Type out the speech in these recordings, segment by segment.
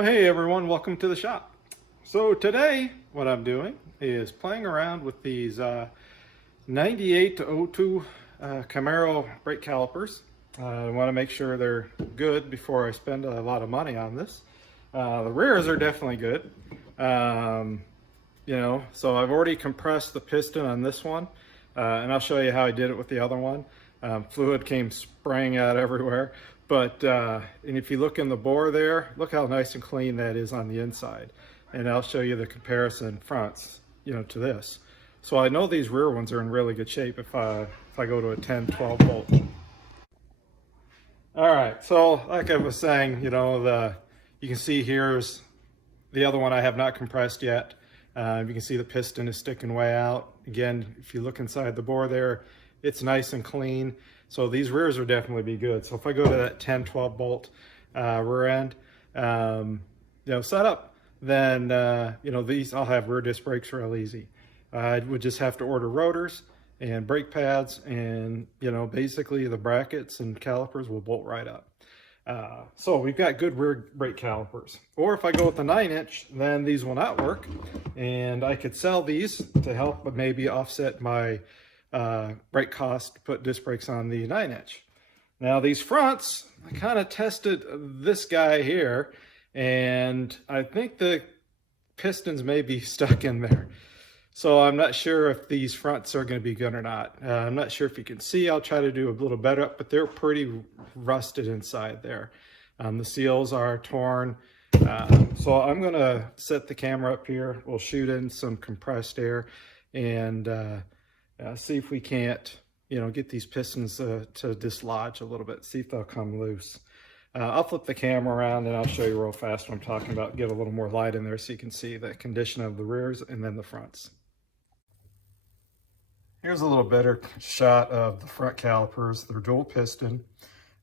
Well, hey everyone, welcome to the shop. So today what I'm doing is playing around with these 98 to 02 Camaro brake calipers. I want to make sure they're good before I spend a lot of money on this. The rears are definitely good. So I've already compressed the piston on this one, and I'll show you how I did it with the other one. Fluid came spraying out everywhere. But and if you look in the bore there, look how nice and clean that is on the inside. And I'll show you the comparison fronts, to this. So I know these rear ones are in really good shape if I go to a 10, 12 bolt. All right, so like I was saying, you can see here's the other one I have not compressed yet. You can see the piston is sticking way out. Again, if you look inside the bore there, it's nice and clean. So these rears will definitely be good. So if I go to that 10, 12 bolt rear end, setup, then, these I'll have rear disc brakes real easy. I would just have to order rotors and brake pads, and, basically the brackets and calipers will bolt right up. So we've got good rear brake calipers. Or if I go with the 9-inch, then these will not work. And I could sell these to help but maybe offset my brake cost to put disc brakes on the 9-inch. Now these fronts, I kind of tested this guy here, and I think the pistons may be stuck in there. So I'm not sure if these fronts are going to be good or not. I'm not sure if you can see. I'll try to do a little better up, but they're pretty rusted inside there. The seals are torn. So I'm going to set the camera up here. We'll shoot in some compressed air and see if we can't, get these pistons to dislodge a little bit, see if they'll come loose. I'll flip the camera around and I'll show you real fast what I'm talking about, get a little more light in there so you can see the condition of the rears and then the fronts. Here's a little better shot of the front calipers. They're dual piston.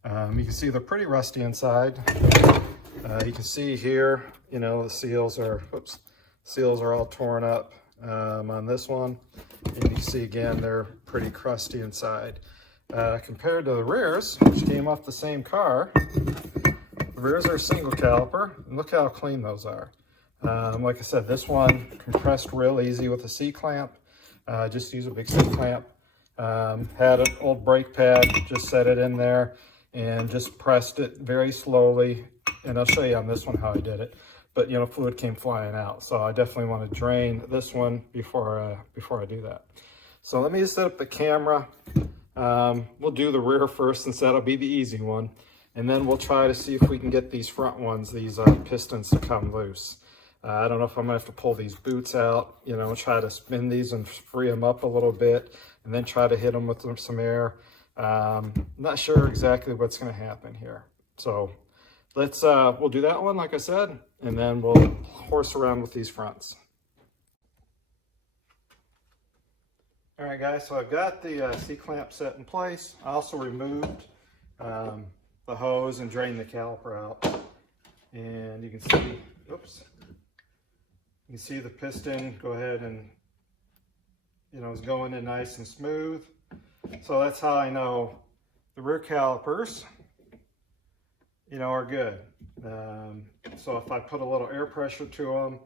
You can see they're pretty rusty inside. You can see here, the seals are all torn up on this one. And you see again, they're pretty crusty inside. Compared to the rears, which came off the same car, the rears are a single caliper. And look how clean those are. Like I said, this one compressed real easy with a C-clamp. Just use a big C-clamp. Had an old brake pad, just set it in there and just pressed it very slowly. And I'll show you on this one how I did it. But fluid came flying out, so I definitely want to drain this one before I do that. So let me just set up the camera. We'll do the rear first, since that'll be the easy one, and then we'll try to see if we can get these front ones, these pistons, to come loose. I don't know if I'm gonna have to pull these boots out, try to spin these and free them up a little bit, and then try to hit them with some air. Not sure exactly what's gonna happen here. So we'll do that one, like I said, and then we'll horse around with these fronts. All right, guys, so I've got the C-clamp set in place. I also removed the hose and drained the caliper out. And you can see, you can see the piston go ahead and, is going in nice and smooth. So that's how I know the rear calipers, are good. So if I put a little air pressure to them,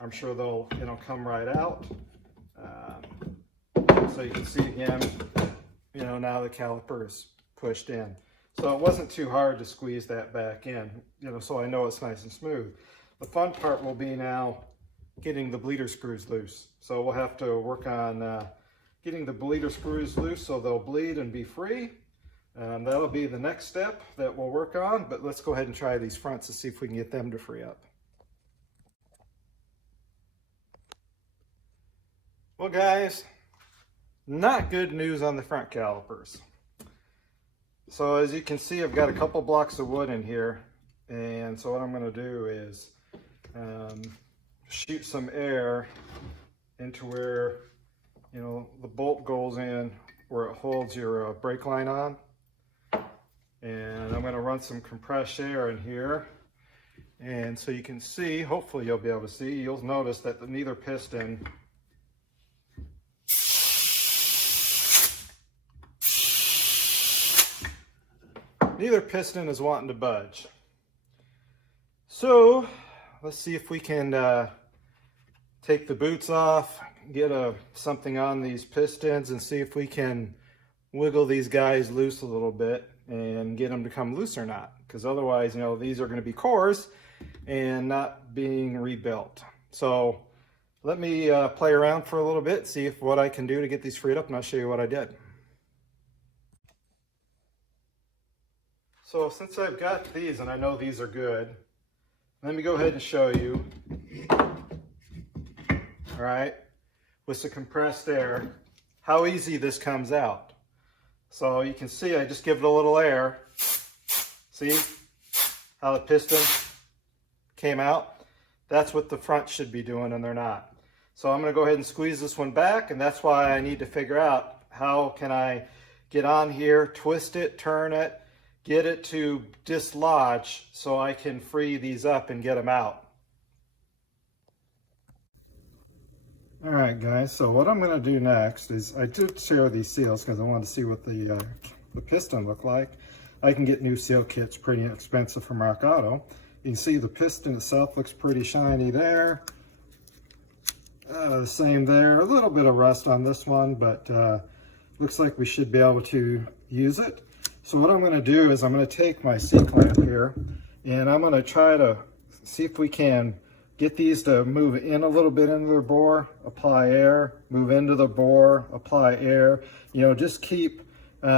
I'm sure they'll, come right out. So you can see again, now the caliper is pushed in. So it wasn't too hard to squeeze that back in, so I know it's nice and smooth. The fun part will be now getting the bleeder screws loose. So we'll have to work on getting the bleeder screws loose so they'll bleed and be free. That'll be the next step that we'll work on, but let's go ahead and try these fronts to see if we can get them to free up. Well, guys, not good news on the front calipers. So as you can see, I've got a couple blocks of wood in here, and so what I'm going to do is shoot some air into where the bolt goes in, where it holds your brake line on. And I'm going to run some compressed air in here, and so you can see, hopefully you'll be able to see, you'll notice that neither piston is wanting to budge. So let's see if we can take the boots off, get something on these pistons, and see if we can wiggle these guys loose a little bit and get them to come loose or not. Because otherwise, you know, these are going to be cores and not being rebuilt. So let me play around for a little bit, see if what I can do to get these freed up, and I'll show you what I did. So since I've got these and I know these are good, let me go ahead and show you. All right, with the compressed air, how easy this comes out. So you can see I just give it a little air. See how the piston came out? That's what the front should be doing, and they're not. So I'm going to go ahead and squeeze this one back, and that's why I need to figure out how can I get on here, twist it, turn it, get it to dislodge so I can free these up and get them out. All right, guys, so what I'm going to do next is I did tear these seals because I wanted to see what the piston looked like. I can get new seal kits pretty expensive from Rock Auto. You can see the piston itself looks pretty shiny there. The same there, a little bit of rust on this one, but looks like we should be able to use it. So what I'm going to do is I'm going to take my C-clamp here and I'm going to try to see if we can get these to move in a little bit into the bore, apply air, move into the bore, apply air. You know, just keep, you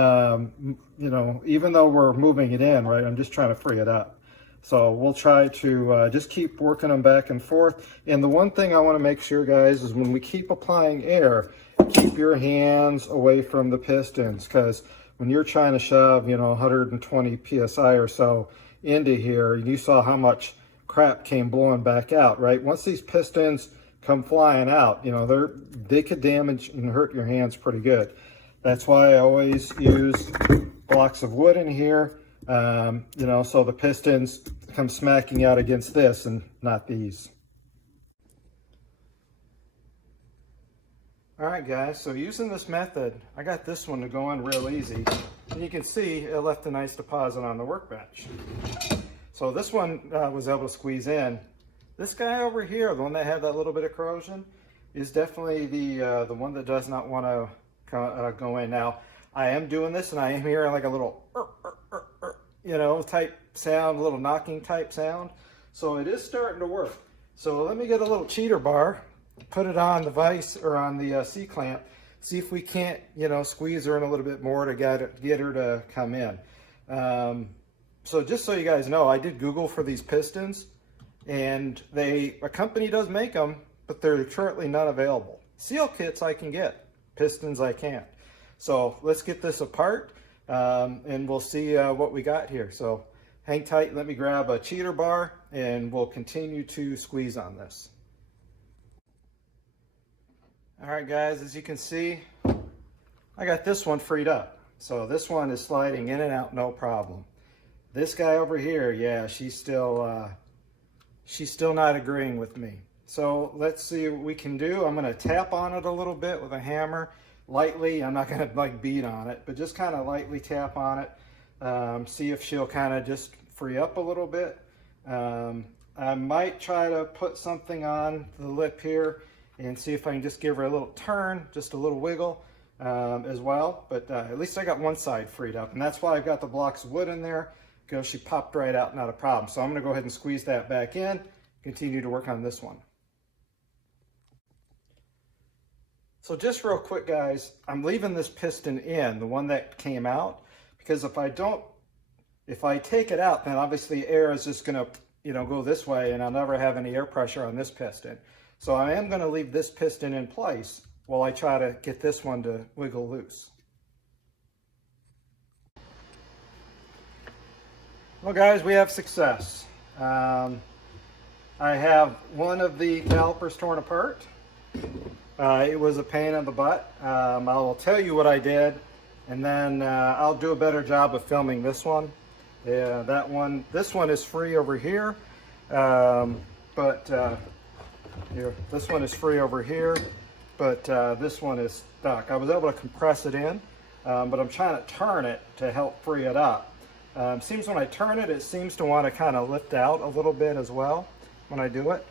know, even though we're moving it in, right, I'm just trying to free it up. So we'll try to just keep working them back and forth. And the one thing I want to make sure, guys, is when we keep applying air, keep your hands away from the pistons, because when you're trying to shove, you know, 120 PSI or so into here, you saw how much crap came blowing back out, right? Once these pistons come flying out, you know, they could damage and hurt your hands pretty good. That's why I always use blocks of wood in here, you know, so the pistons come smacking out against this and not these. All right, guys, so using this method, I got this one to go in real easy. And you can see it left a nice deposit on the workbench. So this one was able to squeeze in. This guy over here, the one that had that little bit of corrosion, is definitely the one that does not want to go in. Now, I am doing this and I am hearing like a little, you know, type sound, a little knocking type sound. So it is starting to work. So let me get a little cheater bar, put it on the vise or on the C-clamp, see if we can't, you know, squeeze her in a little bit more to get her to come in. So just so you guys know, I did Google for these pistons, and a company does make them, but they're currently not available. Seal kits I can get, pistons I can't. So let's get this apart, and we'll see what we got here. So hang tight, let me grab a cheater bar, and we'll continue to squeeze on this. All right, guys, as you can see, I got this one freed up. So this one is sliding in and out, no problem. This guy over here, yeah, she's still not agreeing with me. So let's see what we can do. I'm gonna tap on it a little bit with a hammer, lightly. I'm not gonna like beat on it, but just kind of lightly tap on it. See if she'll kind of just free up a little bit. I might try to put something on the lip here and see if I can just give her a little turn, just a little wiggle as well. But at least I got one side freed up, and that's why I've got the blocks of wood in there, because she popped right out, not a problem. So I'm gonna go ahead and squeeze that back in, continue to work on this one. So just real quick, guys, I'm leaving this piston in, the one that came out, because if I take it out, then obviously air is just gonna, you know, go this way, and I'll never have any air pressure on this piston. So I am gonna leave this piston in place while I try to get this one to wiggle loose. Well, guys, we have success. I have one of the calipers torn apart. It was a pain in the butt. I will tell you what I did, and then I'll do a better job of filming this one. Yeah, this one is free over here, here, this one is free over here, but this one is stuck. I was able to compress it in, but I'm trying to turn it to help free it up. Seems when I turn it, it seems to want to kind of lift out a little bit as well. when I do it.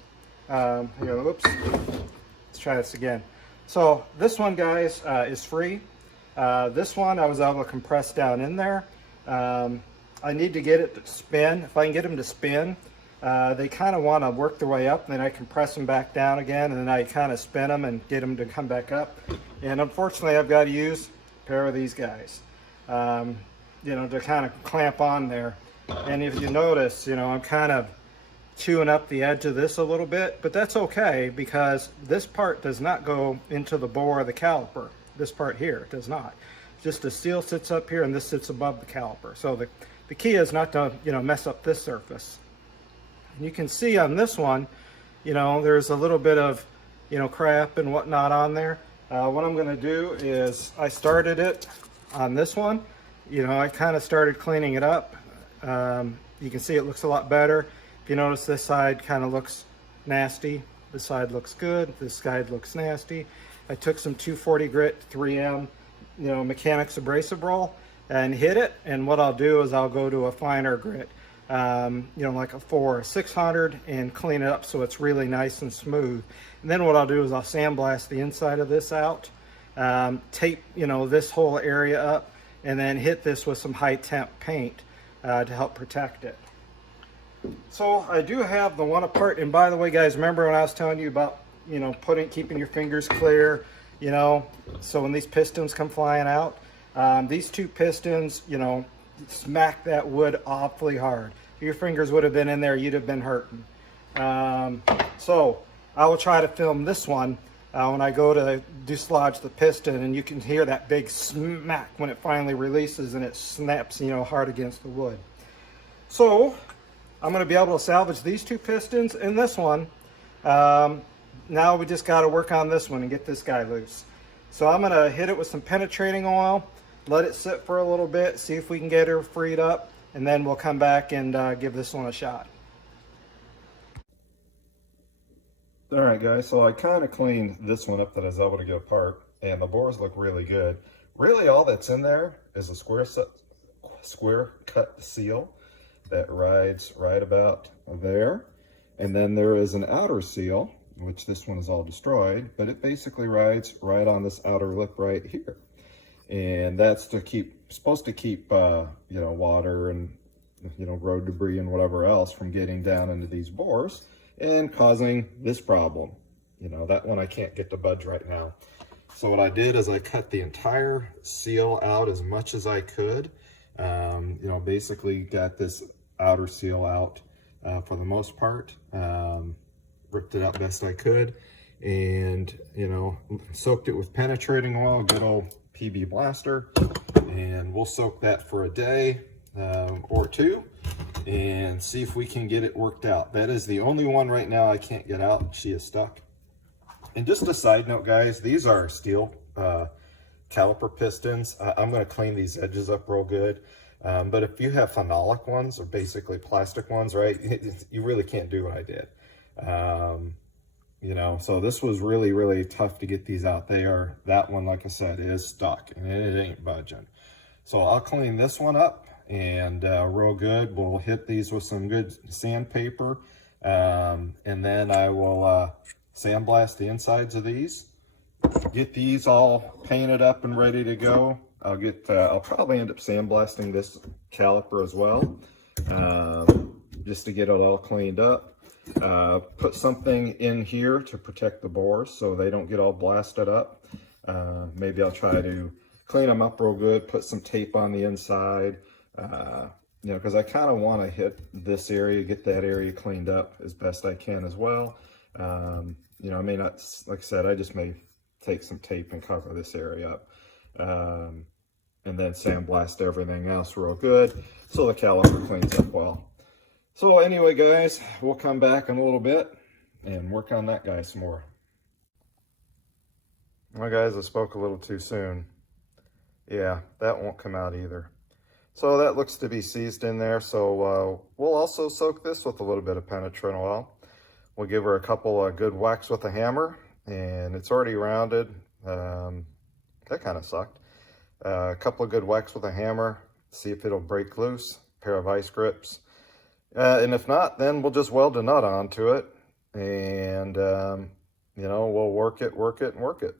Here, oops, let's try this again. So this one, guys, is free. This one I was able to compress down in there. I need to get it to spin. If I can get them to spin, they kind of want to work their way up, and then I compress them back down again, and then I kind of spin them and get them to come back up. And unfortunately, I've got to use a pair of these guys, you know, to kind of clamp on there. And if you notice, you know, I'm kind of chewing up the edge of this a little bit, but that's okay because this part does not go into the bore of the caliper. This part here does not. Just the seal sits up here and this sits above the caliper. So the key is not to, you know, mess up this surface. And you can see on this one, you know, there's a little bit of, you know, crap and whatnot on there. What I'm going to do is I started it on this one. You know, I kind of started cleaning it up. You can see it looks a lot better. If you notice, this side kind of looks nasty. This side looks good. This side looks nasty. I took some 240 grit 3M, you know, mechanics abrasive roll and hit it. And what I'll do is I'll go to a finer grit, you know, like a 4 or 600, and clean it up so it's really nice and smooth. And then what I'll do is I'll sandblast the inside of this out, tape, you know, this whole area up, and then hit this with some high temp paint to help protect it. So I do have the one apart. And by the way, guys, remember when I was telling you about, you know, keeping your fingers clear, you know, so when these pistons come flying out, these two pistons, you know, smack that wood awfully hard. If your fingers would have been in there, you'd have been hurting. So I will try to film this one when I go to dislodge the piston, and you can hear that big smack when it finally releases and it snaps, you know, hard against the wood. So I'm going to be able to salvage these two pistons and this one. Now we just got to work on this one and get this guy loose. So I'm going to hit it with some penetrating oil, let it sit for a little bit, see if we can get her freed up, and then we'll come back and give this one a shot. All right, guys, so I kind of cleaned this one up that I was able to get apart, and the bores look really good. Really all that's in there is a square cut seal that rides right about there. And then there is an outer seal, which this one is all destroyed, but it basically rides right on this outer lip right here. And that's to supposed to keep, you know, water and, you know, road debris and whatever else from getting down into these bores and causing this problem. You know, that one I can't get to budge right now. So what I did is I cut the entire seal out as much as I could. You know, basically got this outer seal out for the most part. Ripped it out best I could, and, you know, soaked it with penetrating oil, good old PB blaster, and we'll soak that for a day or two and see if we can get it worked out. That is the only one right now I can't get out. She is stuck. And just a side note, guys, these are steel caliper pistons. I'm going to clean these edges up real good. But if you have phenolic ones, or basically plastic ones, right, you really can't do what I did. You know, so this was really, really tough to get these out. That one, like I said, is stuck and it ain't budging. So I'll clean this one up and real good. We'll hit these with some good sandpaper, and then I will sandblast the insides of these, get these all painted up and ready to go. I'll probably end up sandblasting this caliper as well, just to get it all cleaned up. Put something in here to protect the bores so they don't get all blasted up. Maybe I'll try to clean them up real good, put some tape on the inside, you know, because I kind of want to hit this area, get that area cleaned up as best I can as well. You know, I may not, like I said, I just may take some tape and cover this area up. And then sandblast everything else real good so the caliper cleans up well. So anyway, guys, we'll come back in a little bit and work on that guy some more. Well, guys, I spoke a little too soon. Yeah, that won't come out either. So that looks to be seized in there. So we'll also soak this with a little bit of penetrating oil. We'll give her a couple of good whacks with a hammer, and it's already rounded. That kind of sucked. A couple of good whacks with a hammer, see if it'll break loose. A pair of vice grips. And if not, then we'll just weld a nut onto it, and you know, we'll work it, work it, and work it.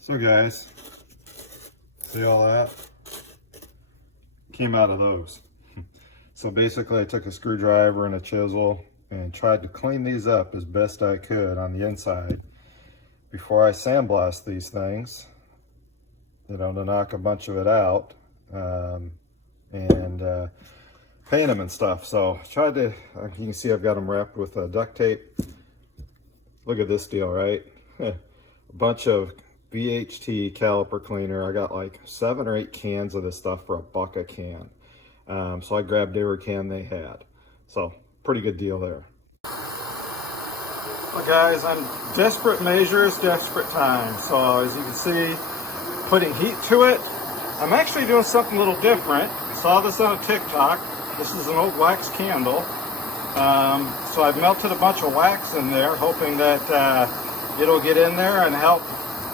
So guys, see all that? Came out of those. So basically I took a screwdriver and a chisel and tried to clean these up as best I could on the inside before I sandblast these things, you know, to knock a bunch of it out, and paint them and stuff. So I tried to, you can see I've got them wrapped with duct tape. Look at this deal, right? A bunch of VHT caliper cleaner. I got like 7 or 8 cans of this stuff for $1 a can. So I grabbed every can they had. So pretty good deal there. Well guys, I'm desperate measures, desperate times. So as you can see, putting heat to it. I'm actually doing something a little different. Saw this on a TikTok. This is an old wax candle. So I've melted a bunch of wax in there, hoping that it'll get in there and help,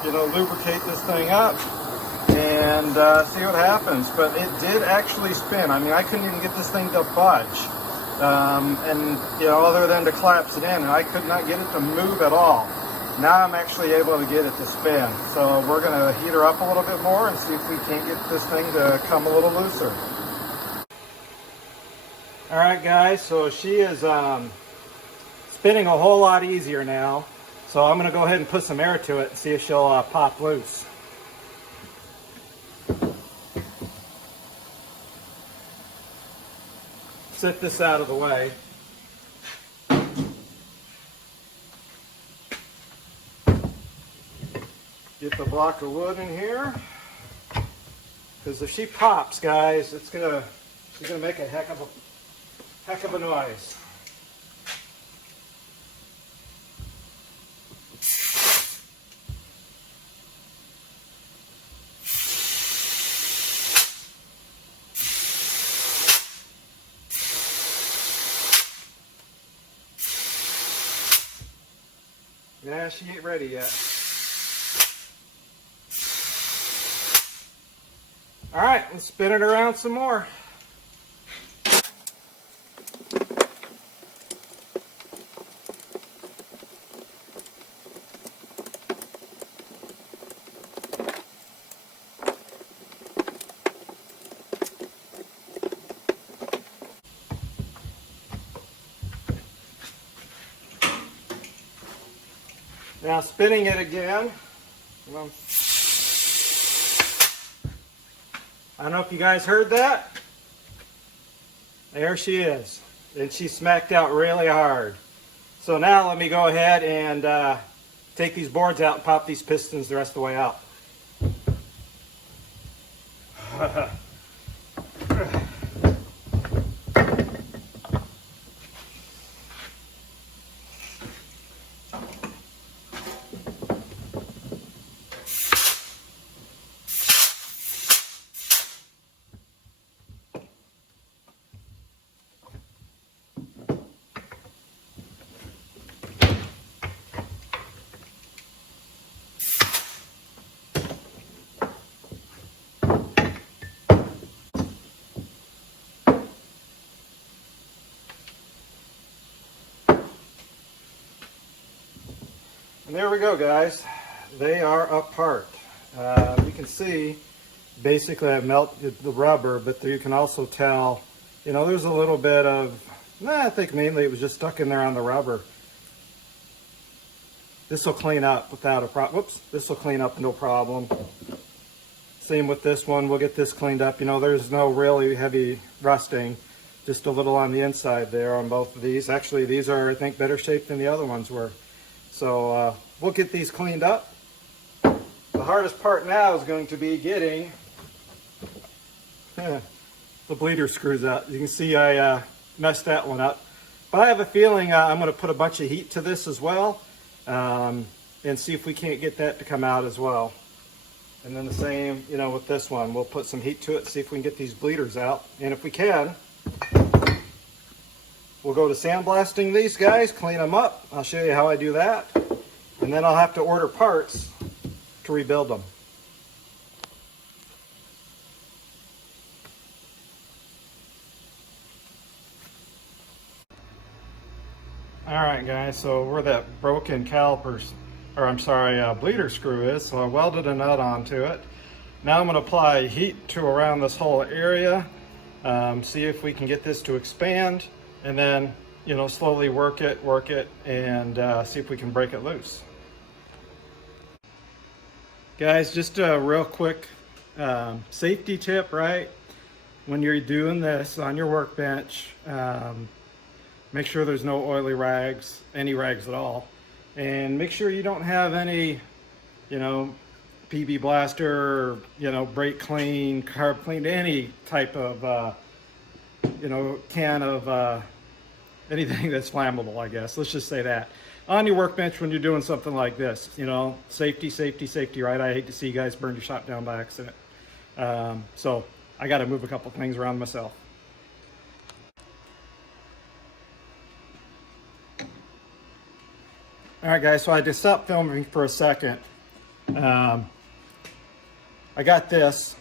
you know, lubricate this thing up and see what happens. But it did actually spin. I mean, I couldn't even get this thing to budge, and you know, other than to collapse it in, and I could not get it to move at all. Now I'm actually able to get it to spin. So we're going to heat her up a little bit more and see if we can't get this thing to come a little looser. All right guys, so she is spinning a whole lot easier now. So I'm going to go ahead and put some air to it and see if she'll pop loose. Set this out of the way. Get the block of wood in here. Because if she pops, guys, she's gonna make a heck of a noise. Yeah, she ain't ready yet. All right, let's spin it around some more. Now spinning it again. I don't know if you guys heard that. There she is. And she smacked out really hard. So now let me go ahead and take these boards out and pop these pistons the rest of the way out. And there we go, guys. They are apart. You can see, basically I've melted the rubber, but you can also tell, you know, there's a little bit of, I think mainly it was just stuck in there on the rubber. This will clean up without a problem. Whoops, this will clean up no problem. Same with this one, we'll get this cleaned up. You know, there's no really heavy rusting, just a little on the inside there on both of these. Actually, these are, I think, better shape than the other ones were. So we'll get these cleaned up. The hardest part now is going to be getting the bleeder screws out. You can see I messed that one up. But I have a feeling I'm going to put a bunch of heat to this as well, and see if we can't get that to come out as well. And then the same, you know, with this one. We'll put some heat to it, see if we can get these bleeders out. And if we can, we'll go to sandblasting these guys, clean them up. I'll show you how I do that. And then I'll have to order parts to rebuild them. All right, guys, so where that broken calipers, or I'm sorry, bleeder screw is, so I welded a nut onto it. Now I'm going to apply heat to around this whole area, see if we can get this to expand, and then, you know, slowly work it, and see if we can break it loose. Guys, just a real quick safety tip, right? When you're doing this on your workbench, make sure there's no oily rags, any rags at all. And make sure you don't have any, you know, PB blaster, or, you know, brake clean, carb clean, any type of, you know, can of anything that's flammable, I guess. Let's just say that. On your workbench when you're doing something like this, you know, safety, right? I hate to see you guys burn your shop down by accident. So I got to move a couple things around myself. All right, guys, so I just stopped filming for a second. I got this,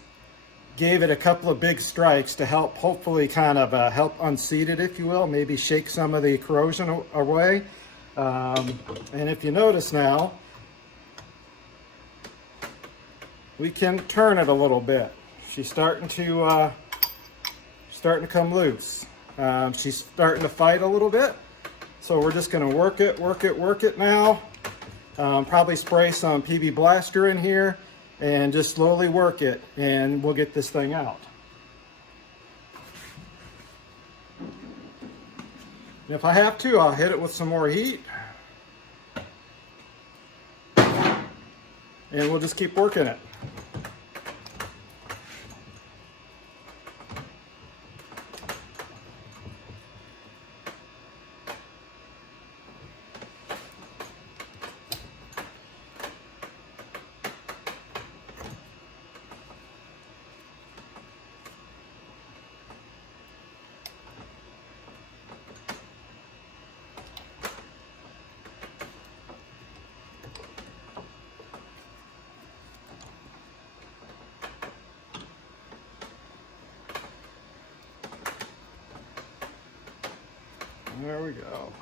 gave it a couple of big strikes to help, hopefully kind of help unseat it, if you will, maybe shake some of the corrosion away. And if you notice now, we can turn it a little bit. She's starting to come loose. She's starting to fight a little bit. So we're just going to work it now. Probably spray some PB Blaster in here and just slowly work it, and we'll get this thing out. And if I have to, I'll hit it with some more heat. And we'll just keep working it. There we go.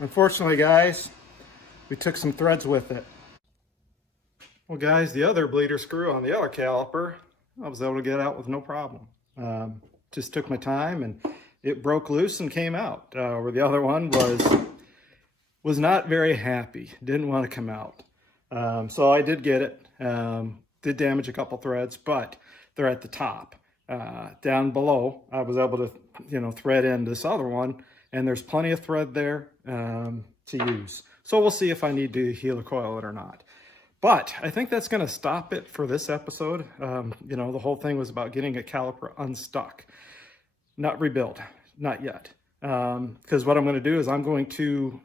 Unfortunately, guys, we took some threads with it. Well, guys, the other bleeder screw on the other caliper, I was able to get out with no problem. Just took my time and it broke loose and came out. Where the other one was not very happy, didn't want to come out. So I did get it, did damage a couple threads, but they're at the top. Down below, I was able to, you know, thread in this other one, and there's plenty of thread there to use. So we'll see if I need to helicoil it or not. But I think that's going to stop it for this episode. You know, the whole thing was about getting a caliper unstuck, not rebuild, not yet. Because what I'm going to do is I'm going to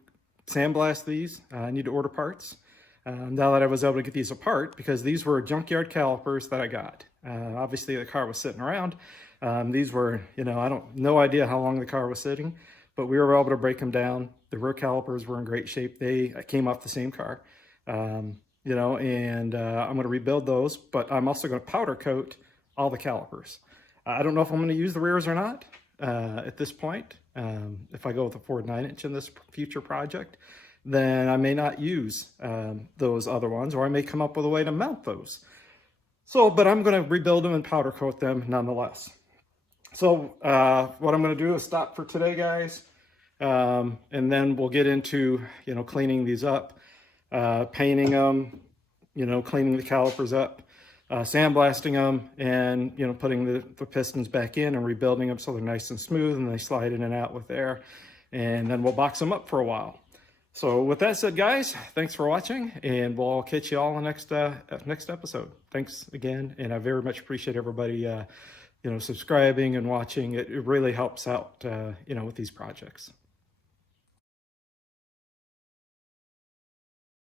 sandblast these. I need to order parts. Now that I was able to get these apart, because these were junkyard calipers that I got. Obviously, the car was sitting around. These were, you know, no idea how long the car was sitting, but we were able to break them down. The rear calipers were in great shape. They came off the same car. You know, and I'm going to rebuild those, but I'm also going to powder coat all the calipers. I don't know if I'm going to use the rears or not at this point. If I go with a Ford 9-inch in this future project, then I may not use those other ones, or I may come up with a way to mount those. So, but I'm going to rebuild them and powder coat them nonetheless. So what I'm going to do is stop for today, guys, and then we'll get into, you know, cleaning these up. Painting them, you know, cleaning the calipers up, sandblasting them, and, you know, putting the pistons back in and rebuilding them so they're nice and smooth and they slide in and out with air. And then we'll box them up for a while. So with that said, guys, thanks for watching, and we'll catch you all in the next episode. Thanks again, and I very much appreciate everybody, you know, subscribing and watching. It really helps out, you know, with these projects.